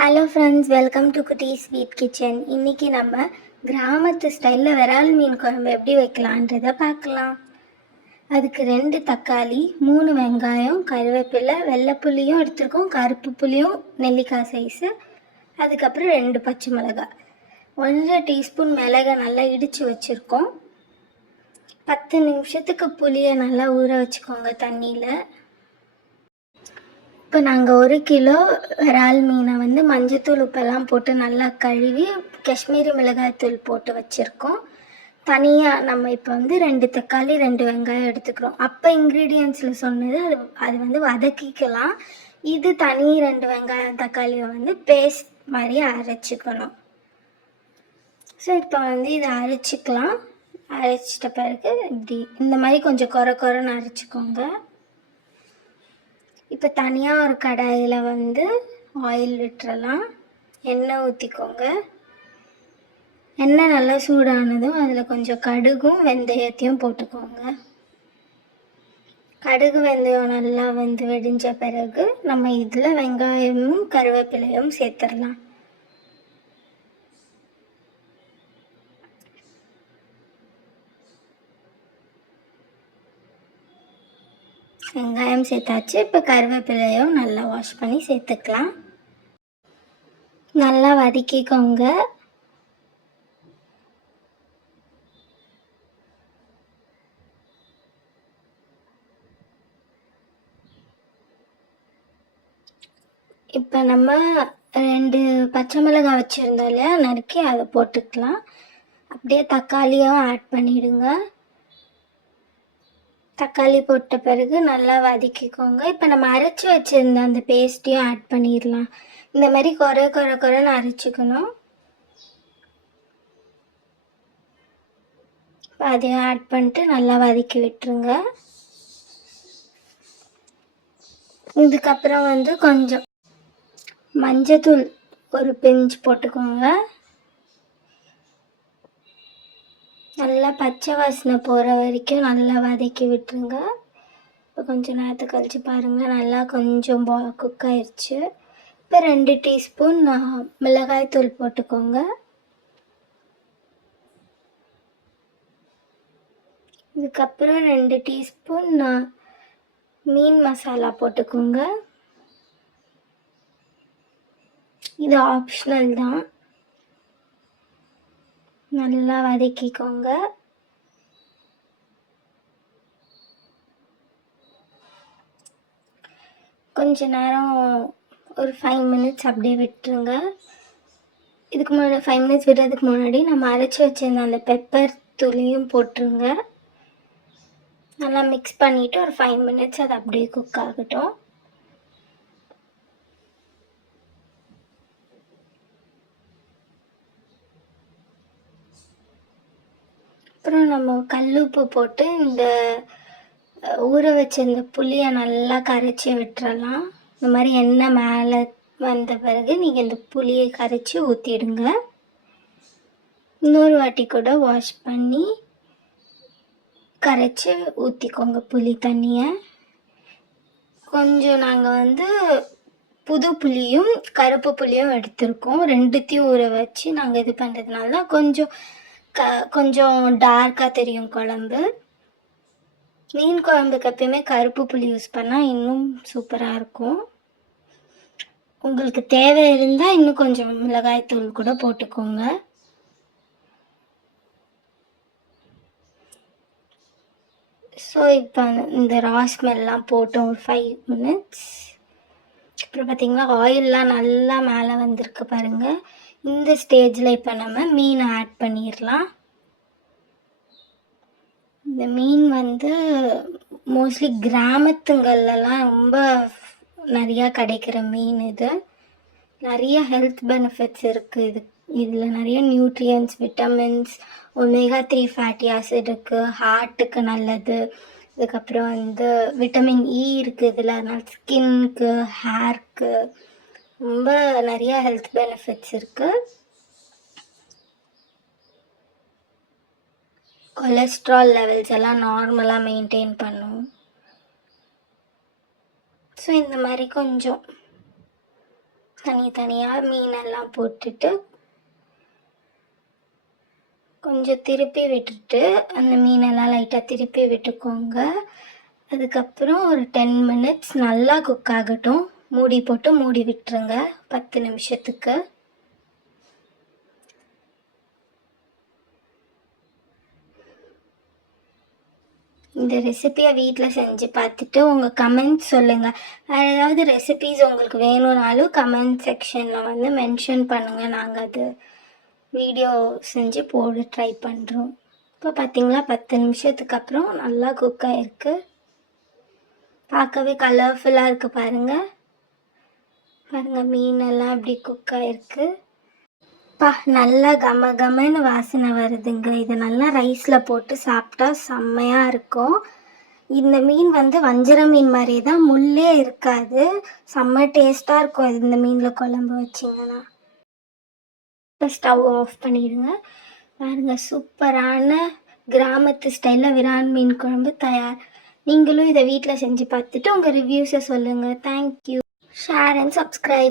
Hello friends, welcome to குட்டி sweet kitchen. இன்றைக்கி நம்ம கிராமத்து ஸ்டைலில் விரால் மீன் குழம்பு எப்படி வைக்கலான்றதை பார்க்கலாம். அதுக்கு 2 தக்காளி, 3 வெங்காயம், கருவேப்பிலை, வெள்ளைப்புளியும் எடுத்துருக்கோம், கருப்பு புளியும் நெல்லிக்காய் சைஸு, அதுக்கப்புறம் 2 பச்சை மிளகாய், 1 டீஸ்பூன் மிளகை நல்லா இடித்து வச்சுருக்கோம். 10 நிமிஷத்துக்கு புளியை நல்லா ஊற வச்சுக்கோங்க தண்ணியில். இப்போ நாங்கள் 1 கிலோ இறால் மீனை மஞ்சத்தூள் உப்பெல்லாம் போட்டு நல்லா கழுவி காஷ்மீரி மிளகாய்த்தூள் போட்டு வச்சுருக்கோம். தனியாக நம்ம இப்போ 2 தக்காளி 2 வெங்காயம் எடுத்துக்கிறோம். அப்போ இன்க்ரீடியன்ஸில் சொன்னது அது வதக்கிக்கலாம். இது தனி 2 வெங்காயம் தக்காளியை பேஸ்ட் மாதிரி அரைச்சிக்கணும். ஸோ இப்போ இதை அரைச்சிக்கலாம். அரைச்சிட்ட பிறகு இந்த மாதிரி கொஞ்சம் குறைன்னு அரைச்சிக்கோங்க. இப்போ தனியாக ஒரு கடாயில் ஆயில் விட்டுறலாம். எண்ணெய் ஊற்றிக்கோங்க. எண்ணெய் நல்லா சூடானதும் அதில் கொஞ்சம் கடுகும் வெந்தயத்தையும் போட்டுக்கோங்க. கடுகு வெந்தயம் நல்லா வெடிஞ்ச பிறகு நம்ம இதில் வெங்காயமும் கருவேப்பிலையும் சேர்த்துடலாம். வெங்காயம் சேர்த்தாச்சு. இப்போ கருவேப்பிலையும் நல்லா வாஷ் பண்ணி சேர்த்துக்கலாம். நல்லா வதக்கிக்கோங்க. இப்போ நம்ம 2 பச்சை மிளகாய் வச்சுருந்தோம் இல்லையா, நறுக்கி அதை போட்டுக்கலாம். அப்படியே தக்காளியும் ஆட் பண்ணிவிடுங்க. தக்காளி போட்ட பிறகு நல்லா வதக்கிக்கோங்க. இப்போ நம்ம அரைச்சி வச்சுருந்த அந்த பேஸ்ட்டையும் ஆட் பண்ணிடலாம். இந்த மாதிரி குறைன்னு அரைச்சிக்கணும். இப்போ அதையும் ஆட் பண்ணிட்டு நல்லா வதக்கி விட்டுருங்க. இதுக்கப்புறம் கொஞ்சம் மஞ்சத்தூள் ஒரு பிஞ்ச் போட்டுக்கோங்க. நல்லா பச்சை வாசனை போகிற வரைக்கும் நல்லா வதக்கி விட்டுருங்க. இப்போ கொஞ்சம் நேரத்துக்கு கழித்து பாருங்கள், நல்லா கொஞ்சம் குக் ஆயிடுச்சு. இப்போ 2 டீஸ்பூன் மிளகாய்த்தூள் போட்டுக்கோங்க. இதுக்கப்புறம் 2 டீஸ்பூன் மீன் மசாலா போட்டுக்கோங்க. இது ஆப்ஷனல் தான். நல்லா வதக்கிக்கோங்க. கொஞ்ச நேரம் ஒரு 5 மினிட்ஸ் அப்படியே விட்டுருங்க. இதுக்கு முன்னாடி 5 மினிட்ஸ் விடுறதுக்கு முன்னாடி நம்ம அரைச்சி வச்சிருந்த அந்த பெப்பர் தூளையும் போட்டுருங்க. நல்லா மிக்ஸ் பண்ணிவிட்டு ஒரு 5 மினிட்ஸ் அது அப்படியே குக் ஆகட்டும். அப்புறம் நம்ம கல்லுப்பு போட்டு இந்த ஊற வச்சிருந்த புளியை நல்லா கரைச்சி விட்டுறலாம். இந்த மாதிரி எண்ணெய் மேலே வந்த பிறகு நீங்கள் இந்த புளியை கரைச்சி ஊற்றிடுங்க. இன்னொரு வாட்டி கூட வாஷ் பண்ணி கரைச்சி ஊற்றிக்கோங்க புளி தண்ணியை. கொஞ்சம் நாங்கள் புது புளியும் கருப்பு புளியும் எடுத்திருக்கோம். 2த்தையும் ஊற வச்சு நாங்கள் இது பண்ணுறதுனால கொஞ்சம் டார்க்காக தெரியும் குழம்பு. மீன் குழம்புக்கு எப்பயுமே கருப்பு புளி யூஸ் பண்ணால் இன்னும் சூப்பராக இருக்கும். உங்களுக்கு தேவை இருந்தால் இன்னும் கொஞ்சம் மிளகாய்த்தூள் கூட போட்டுக்கோங்க. ஸோ இப்போ இந்த ரா ஸ்மெல்லாம் போட்டோம் ஒரு 5 மினிட்ஸ். அப்புறம் பார்த்திங்களா, ஆயிலெலாம் நல்லா மேலே வந்திருக்கு பாருங்கள். இந்த ஸ்டேஜில் இப்போ நம்ம மீனை ஆட் பண்ணிடலாம். இந்த மீன் மோஸ்ட்லி கிராமத்துங்கள்லாம் ரொம்ப நிறையா கிடைக்கிற மீன். இது நிறைய ஹெல்த் பெனிஃபிட்ஸ் இருக்குது. இதில் நிறைய nutrients, vitamins, omega 3 fatty acid இருக்குது, ஹார்ட்டுக்கு நல்லது. இதுக்கப்புறம் விட்டமின் இ இருக்குது இதில். அதனால் ஸ்கின்க்கு, ஹேர்க்கு ரொம்ப நிறையா ஹெல்த் பெனிஃபிட்ஸ் இருக்குது. கொலஸ்ட்ரால் லெவல்ஸ் எல்லாம் நார்மலாக மெயின்டைன் பண்ணும். ஸோ இந்த மாதிரி கொஞ்சம் தனித்தனியாக மீனெல்லாம் போட்டுட்டு கொஞ்சம் திருப்பி விட்டுட்டு அந்த மீனெல்லாம் லைட்டாக திருப்பி விட்டுக்கோங்க. அதுக்கப்புறம் ஒரு 10 மினிட்ஸ் நல்லா குக் ஆகட்டும். மூடி போட்டு மூடி விட்டுருங்க 10 நிமிஷத்துக்கு. இந்த ரெசிபியை வீட்டில் செஞ்சு பார்த்துட்டு உங்கள் கமெண்ட்ஸ் சொல்லுங்கள். வேறு ஏதாவது ரெசிபீஸ் உங்களுக்கு வேணும்னாலும் கமெண்ட் செக்ஷனில் வந்து மென்ஷன் பண்ணுங்கள். நாங்கள் அது வீடியோ செஞ்சு போட ட்ரை பண்ணுறோம். இப்போ பார்த்திங்களா 10 நிமிஷத்துக்கு அப்புறம் நல்லா குக் ஆகிருக்கு. பார்க்கவே கலர்ஃபுல்லாக இருக்குது பாருங்கள். மீனெல்லாம் இப்படி குக் ஆகிருக்கு. நல்லா கமன்னு வாசனை வருதுங்க. இதை நல்லா ரைஸில் போட்டு சாப்பிட்டா செம்மையாக இருக்கும். இந்த மீன் வந்து வஞ்சர மீன் மாதிரியே தான், முள்ளே இருக்காது. செம்ம டேஸ்ட்டாக இருக்கும் இந்த மீனில் குழம்பு வச்சிங்கன்னா. இப்போ ஸ்டவ் ஆஃப் பண்ணிடுங்க. பாருங்கள், சூப்பரான கிராமத்து ஸ்டைலில் விரால் மீன் குழம்பு தயார். நீங்களும் இதை வீட்டில் செஞ்சு பார்த்துட்டு உங்கள் ரிவ்யூஸை சொல்லுங்கள். தேங்க்யூ. Share and subscribe.